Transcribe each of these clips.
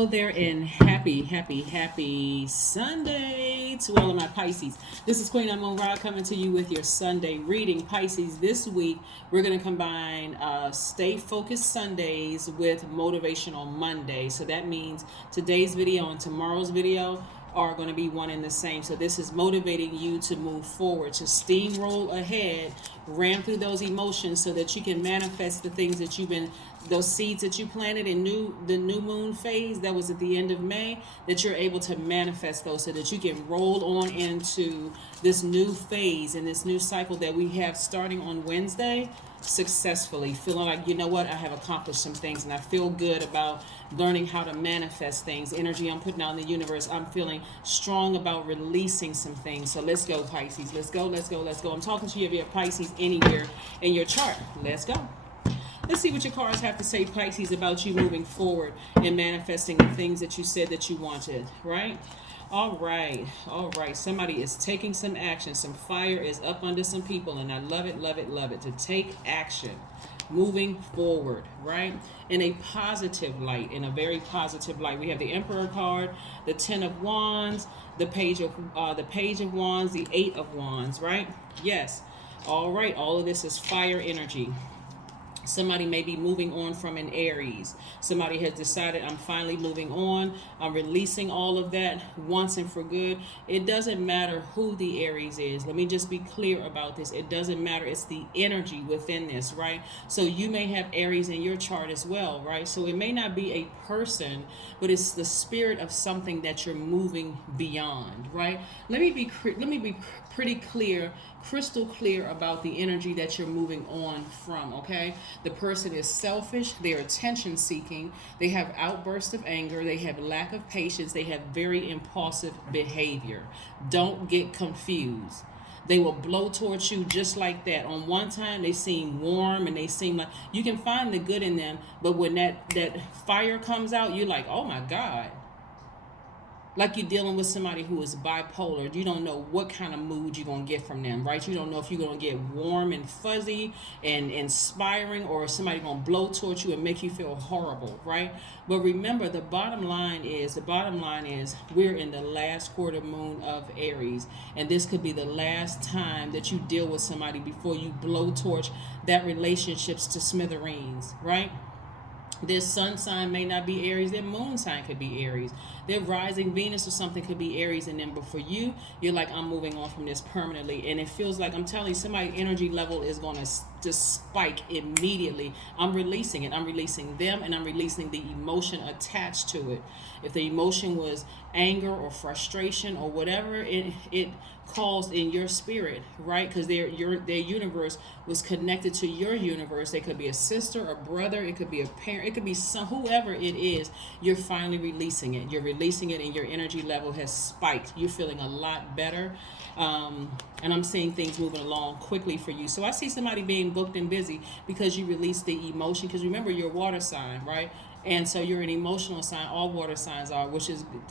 Hello there and happy Sunday to all of my Pisces. This is Queen Moon Ra coming to you with your Sunday reading. Pisces, this week we're going to combine Stay Focused Sundays with Motivational Monday. So that means today's video and tomorrow's video are going to be one and the same. So this is motivating you to move forward, to steamroll ahead, ram through those emotions so that you can manifest the things that those seeds that you planted in the new moon phase that was at the end of May, that you're able to manifest those so that you can roll on into this new phase and this new cycle that we have starting on Wednesday successfully, feeling like, you know what, I have accomplished some things and I feel good about learning how to manifest things. Energy I'm putting out in the universe, I'm feeling strong about releasing some things. So let's go, Pisces. Let's go. I'm talking to you if you're Pisces anywhere in your chart. Let's go. Let's see what your cards have to say, Pisces, about you moving forward and manifesting the things that you said that you wanted, right? All right. Somebody is taking some action. Some fire is up under some people, and I love it. To take action, moving forward, right? In a positive light, in a very positive light. We have the Emperor card, the Ten of Wands, the Page of Wands, the Eight of Wands, right? Yes. All right. All of this is fire energy. Somebody may be moving on from an Aries. Somebody has decided, I'm finally moving on. I'm releasing all of that once and for good. It doesn't matter who the Aries is. Let me just be clear about this. It doesn't matter. It's the energy within this, right? So you may have Aries in your chart as well, right? So it may not be a person, but it's the spirit of something that you're moving beyond, right? Let me be pretty clear, crystal clear about the energy that you're moving on from, okay? The person is selfish, they're attention seeking, they have outbursts of anger, they have lack of patience, they have very impulsive behavior. Don't get confused. They will blow towards you just like that. On one time, they seem warm and they seem like you can find the good in them, but when that fire comes out, you're like, oh my God. Like you're dealing with somebody who is bipolar. You don't know what kind of mood you're going to get from them, right? You don't know if you're going to get warm and fuzzy and inspiring, or if somebody going to blow towards you and make you feel horrible, right? But remember, the bottom line is we're in the last quarter moon of Aries, and this could be the last time that you deal with somebody before you blow torch that relationships to smithereens, right? Their sun sign may not be Aries. Their moon sign could be Aries. Their rising Venus or something could be Aries. And then, but for you, you're like, I'm moving on from this permanently. And it feels like, I'm telling you, somebody's energy level is going to just spike immediately. I'm releasing it. I'm releasing them, and I'm releasing the emotion attached to it. If the emotion was anger or frustration or whatever it caused in your spirit, right? Because their universe was connected to your universe. They could be a sister, a brother, it could be a parent, it could be whoever it is. You're finally releasing it. You're releasing it, and your energy level has spiked. You're feeling a lot better. And I'm seeing things moving along quickly for you. So I see somebody being booked and busy because you released the emotion. Because remember, you're a water sign, right? And so you're an emotional sign. All water signs are,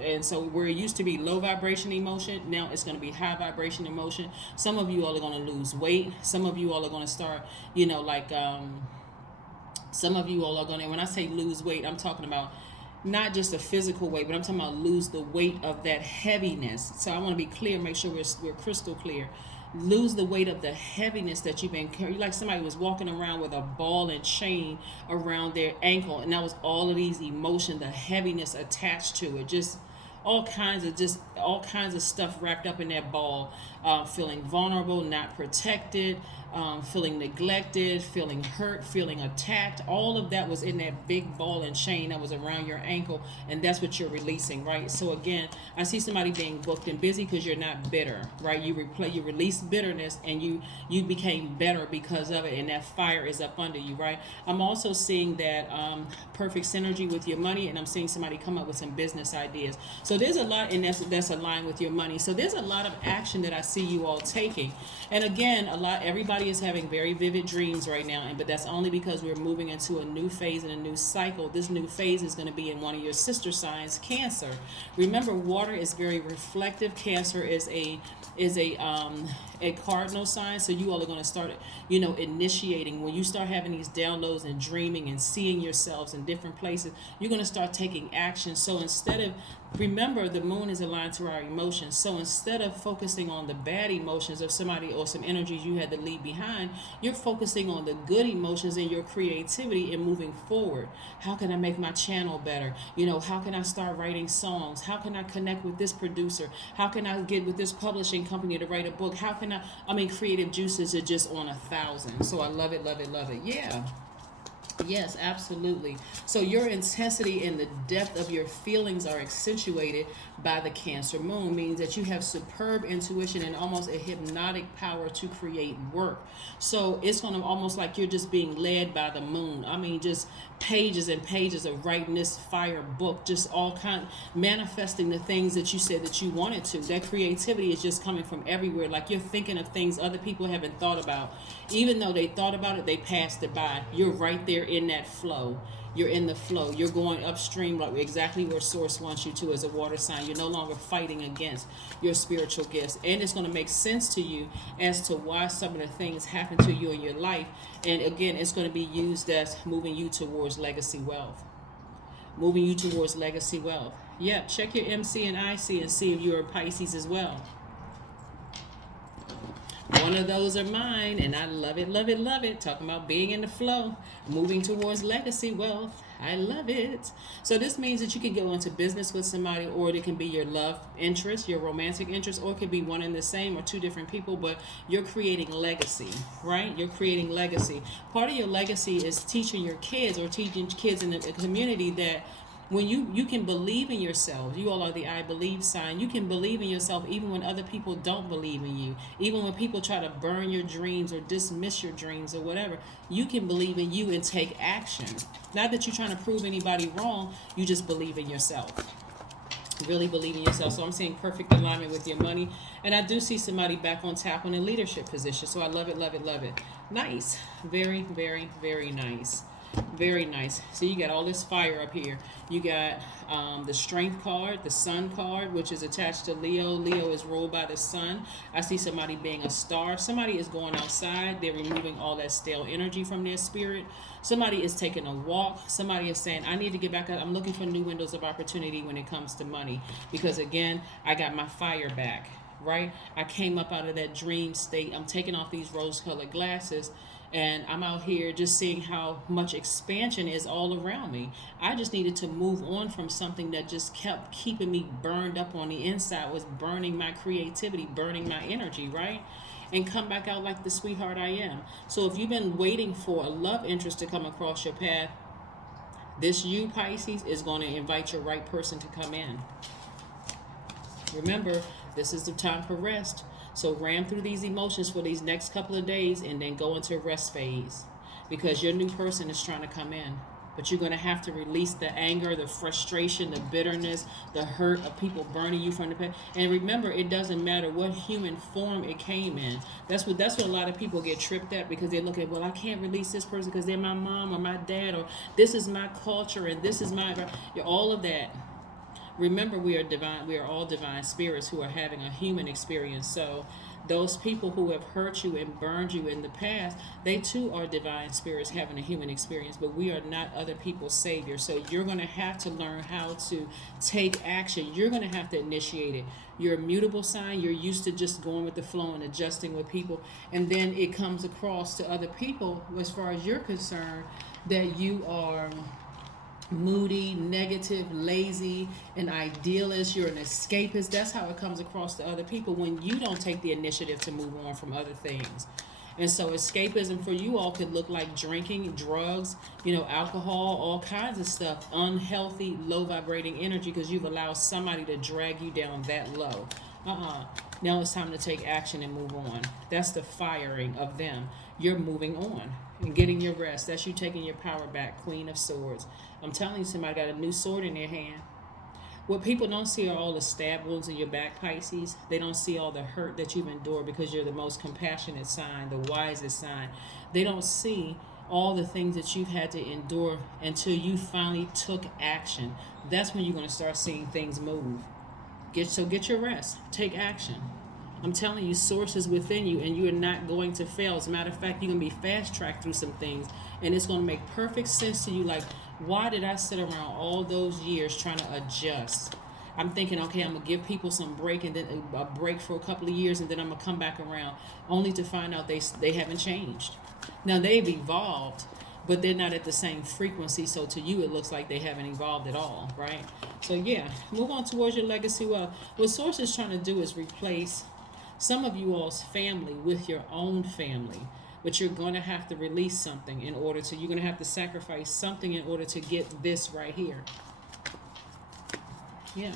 and so where it used to be low vibration emotion, now it's going to be high vibration emotion. Some of you all are going to lose weight. Some of you all are going to start, some of you all are going to, when I say lose weight, I'm talking about not just a physical weight, but I'm talking about lose the weight of that heaviness. So I want to be clear, make sure we're crystal clear. Lose the weight of the heaviness that you've been carrying. Like somebody was walking around with a ball and chain around their ankle, and that was all of these emotions, the heaviness attached to it, just all kinds of stuff wrapped up in that ball. Feeling vulnerable, not protected, feeling neglected, feeling hurt, feeling attacked. All of that was in that big ball and chain that was around your ankle, and that's what you're releasing, right? So again, I see somebody being booked and busy because you're not bitter, right? You released bitterness, and you became better because of it, and that fire is up under you, right? I'm also seeing that perfect synergy with your money, and I'm seeing somebody come up with some business ideas. So there's a lot in that's aligned with your money. So there's a lot of action that I see you all taking. And again, everybody is having very vivid dreams right now, but that's only because we're moving into a new phase and a new cycle. This new phase is going to be in one of your sister signs, Cancer. Remember, water is very reflective. Cancer is a a cardinal sign. So you all are going to start, initiating. When you start having these downloads and dreaming and seeing yourselves in different places, you're going to start taking action. So instead of, remember, the moon is aligned to our emotions. So instead of focusing on the bad emotions of somebody or some energies you had to leave behind, you're focusing on the good emotions and your creativity and moving forward. How can I make my channel better? How can I start writing songs? How can I connect with this producer? How can I get with this publishing company to write a book? How can creative juices are just on 1,000. So I love it, love it, love it. Yeah. Yes, absolutely. So your intensity and the depth of your feelings are accentuated by the Cancer moon, means that you have superb intuition and almost a hypnotic power to create work. So it's going to almost like you're just being led by the moon. Just pages and pages of writing this fire book, just all kind, manifesting the things that you said that you wanted to. That creativity is just coming from everywhere. Like you're thinking of things other people haven't thought about. Even though they thought about it, they passed it by. You're right there in that flow. You're in the flow. You're going upstream, like exactly where source wants you to as a water sign. You're no longer fighting against your spiritual gifts. And it's going to make sense to you as to why some of the things happen to you in your life. And again, it's going to be used as moving you towards legacy wealth. Moving you towards legacy wealth. Yep, check your MC and IC and see if you're a Pisces as well. One of those are mine, and I love it, love it, love it. Talking about being in the flow, moving towards legacy wealth. I love it. So this means that you can go into business with somebody, or it can be your love interest, your romantic interest, or it could be one and the same or two different people, but you're creating legacy, right? You're creating legacy. Part of your legacy is teaching your kids or teaching kids in the community that when you can believe in yourself. You all are the I believe sign. You can believe in yourself even when other people don't believe in you. Even when people try to burn your dreams or dismiss your dreams or whatever, you can believe in you and take action. Not that you're trying to prove anybody wrong, you just believe in yourself. Really believe in yourself. So I'm seeing perfect alignment with your money. And I do see somebody back on tap in a leadership position. So I love it, love it, love it. Nice. Very, very, very nice. Very nice. So you got all this fire up here. You got the strength card, the sun card, which is attached to Leo. Leo is ruled by the sun. I see somebody being a star. Somebody is going outside. They're removing all that stale energy from their spirit. Somebody is taking a walk. Somebody is saying, I need to get back up. I'm looking for new windows of opportunity when it comes to money. Because again, I got my fire back, right? I came up out of that dream state. I'm taking off these rose-colored glasses. And I'm out here just seeing how much expansion is all around me. I just needed to move on from something that just kept keeping me burned up on the inside, was burning my creativity, burning my energy, right? And come back out like the sweetheart I am. So if you've been waiting for a love interest to come across your path, this you, Pisces, is going to invite your right person to come in. Remember, this is the time for rest. So ram through these emotions for these next couple of days and then go into rest phase, because your new person is trying to come in. But you're going to have to release the anger, the frustration, the bitterness, the hurt of people burning you from the past. And remember, it doesn't matter what human form it came in. That's what a lot of people get tripped at, because they look at, well, I can't release this person because they're my mom or my dad, or this is my culture and this is all of that. Remember, we are divine. We are all divine spirits who are having a human experience. So those people who have hurt you and burned you in the past, they too are divine spirits having a human experience, but we are not other people's savior. So you're going to have to learn how to take action. You're going to have to initiate it. You're a mutable sign. You're used to just going with the flow and adjusting with people. And then it comes across to other people, as far as you're concerned, that you are moody, negative, lazy, an idealist, you're an escapist. That's how it comes across to other people when you don't take the initiative to move on from other things. And so escapism for you all could look like drinking, drugs, alcohol, all kinds of stuff, unhealthy, low vibrating energy, because you've allowed somebody to drag you down that low. Now it's time to take action and move on. That's the firing of them. You're moving on and getting your rest. That's you taking your power back, Queen of Swords. I'm telling you, somebody got a new sword in their hand. What people don't see are all the stab wounds in your back, Pisces. They don't see all the hurt that you've endured, because you're the most compassionate sign, the wisest sign. They don't see all the things that you've had to endure until you finally took action. That's when you're going to start seeing things move. Get your rest. Take action. I'm telling you, source is within you, and you're not going to fail. As a matter of fact, you're going to be fast tracked through some things, and it's going to make perfect sense to you. Like, why did I sit around all those years trying to adjust? I'm thinking, okay, I'm gonna give people some break, and then a break for a couple of years, and then I'm gonna come back around, only to find out they haven't changed. Now they've evolved, but they're not at the same frequency. So to you, it looks like they haven't evolved at all, right? So yeah, move on towards your legacy. Well, what Source is trying to do is replace some of you all's family with your own family. But you're going to have to release something in order to, you're going to have to sacrifice something in order to get this right here. Yeah.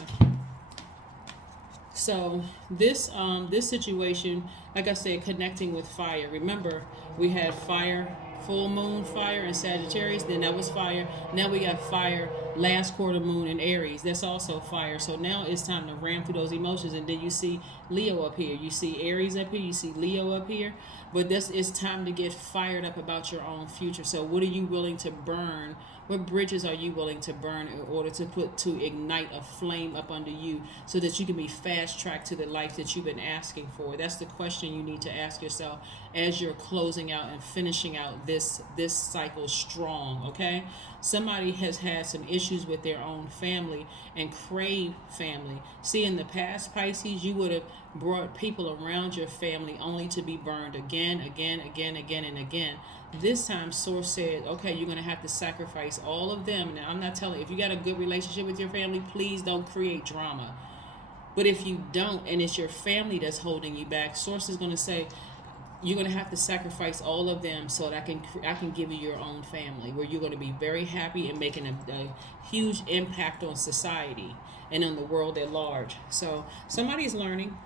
So this situation, like I said, connecting with fire. Remember, we had fire, full moon fire in Sagittarius, then that was fire. Now we got fire, last quarter moon in Aries. That's also fire. So now it's time to ram through those emotions. And then you see Leo up here. You see Aries up here. You see Leo up here. But this is time to get fired up about your own future. So what are you willing to burn? What bridges are you willing to burn in order to ignite a flame up under you so that you can be fast tracked to the life that you've been asking for? That's the question you need to ask yourself as you're closing out and finishing out this cycle strong, okay? Somebody has had some issues with their own family and crave family. See, in the past, Pisces, you would have brought people around your family only to be burned again, and again. This time, Source said, okay, you're going to have to sacrifice all of them. Now, I'm not telling you, if you got a good relationship with your family, please don't create drama. But if you don't, and it's your family that's holding you back, Source is going to say, you're going to have to sacrifice all of them so that I can give you your own family, where you're going to be very happy and making a huge impact on society and on the world at large. So somebody is learning.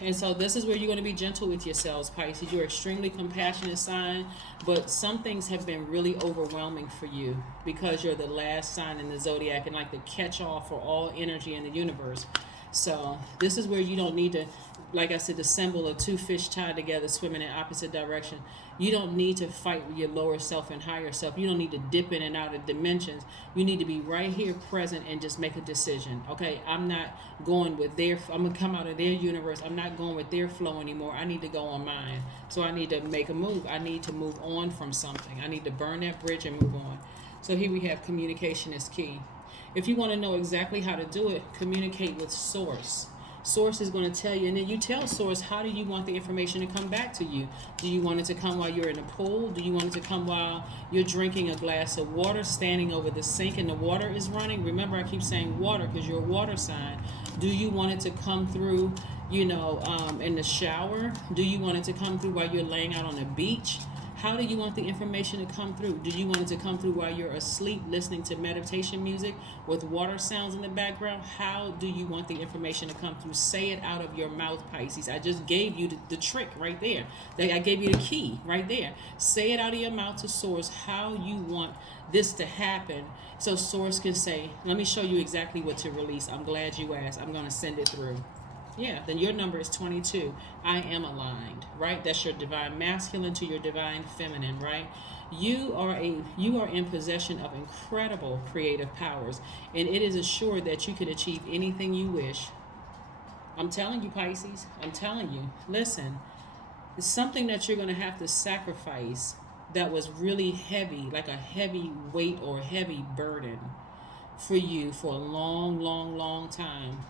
And so this is where you're going to be gentle with yourselves, Pisces. You're extremely compassionate sign, but some things have been really overwhelming for you because you're the last sign in the zodiac and like the catch-all for all energy in the universe. So this is where you don't need to, like I said, the symbol of two fish tied together swimming in opposite direction. You don't need to fight with your lower self and higher self. You don't need to dip in and out of dimensions. You need to be right here present and just make a decision. Okay, I'm not going with I'm going to come out of their universe. I'm not going with their flow anymore. I need to go on mine. So I need to make a move. I need to move on from something. I need to burn that bridge and move on. So here we have communication is key. If you want to know exactly how to do it, communicate with Source. Source is going to tell you, and then you tell Source, how do you want the information to come back to you? Do you want it to come while you're in a pool? Do you want it to come while you're drinking a glass of water, standing over the sink and the water is running? Remember, I keep saying water because you're a water sign. Do you want it to come through, in the shower? Do you want it to come through while you're laying out on the beach? How do you want the information to come through? Do you want it to come through while you're asleep listening to meditation music with water sounds in the background? How do you want the information to come through? Say it out of your mouth, Pisces. I just gave you the trick right there. I gave you the key right there. Say it out of your mouth to Source how you want this to happen, so Source can say, let me show you exactly what to release. I'm glad you asked. I'm going to send it through. Yeah, then your number is 22. I am aligned, right? That's your divine masculine to your divine feminine, right? You are in possession of incredible creative powers, and it is assured that you can achieve anything you wish. I'm telling you, Pisces, I'm telling you. Listen, it's something that you're going to have to sacrifice that was really heavy, like a heavy weight or heavy burden for you for a long, long, long time,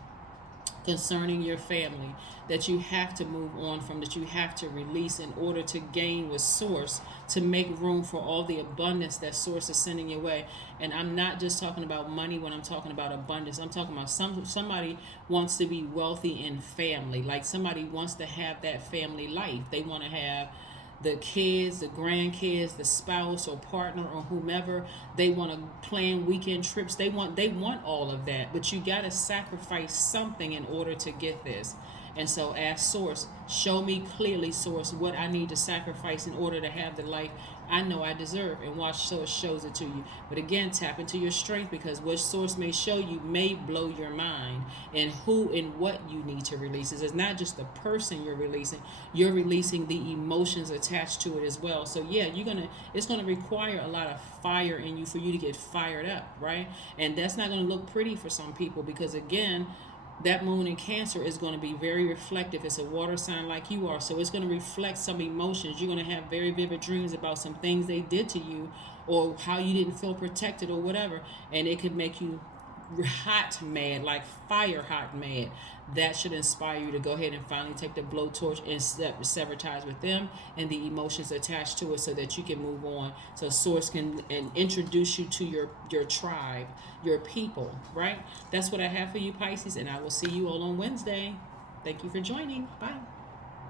concerning your family, that you have to move on from, that you have to release in order to gain with Source, to make room for all the abundance that Source is sending your way. And I'm not just talking about money when I'm talking about abundance. I'm talking about somebody wants to be wealthy in family, like somebody wants to have that family life. They want to have the kids, the grandkids, the spouse or partner or whomever. They want to plan weekend trips. They want all of that. But you got to sacrifice something in order to get this. And so ask Source, show me clearly, Source, what I need to sacrifice in order to have the life I know I deserve. And watch Source shows it to you. But again, tap into your strength, because what Source may show you may blow your mind, and who and what you need to release. It's not just the person you're releasing the emotions attached to it as well. So yeah, it's gonna require a lot of fire in you for you to get fired up, right? And that's not gonna look pretty for some people, because again, That moon in Cancer is going to be very reflective. It's a water sign like you are, so it's going to reflect some emotions. You're going to have very vivid dreams about some things they did to you, or how you didn't feel protected, or whatever, and it could make you hot mad, like fire hot mad. That should inspire you to go ahead and finally take the blowtorch and sever ties with them and the emotions attached to it, so that you can move on, so source can and introduce you to your tribe, your people, right? That's what I have for you, Pisces, and I will see you all on Wednesday. Thank you for joining. Bye.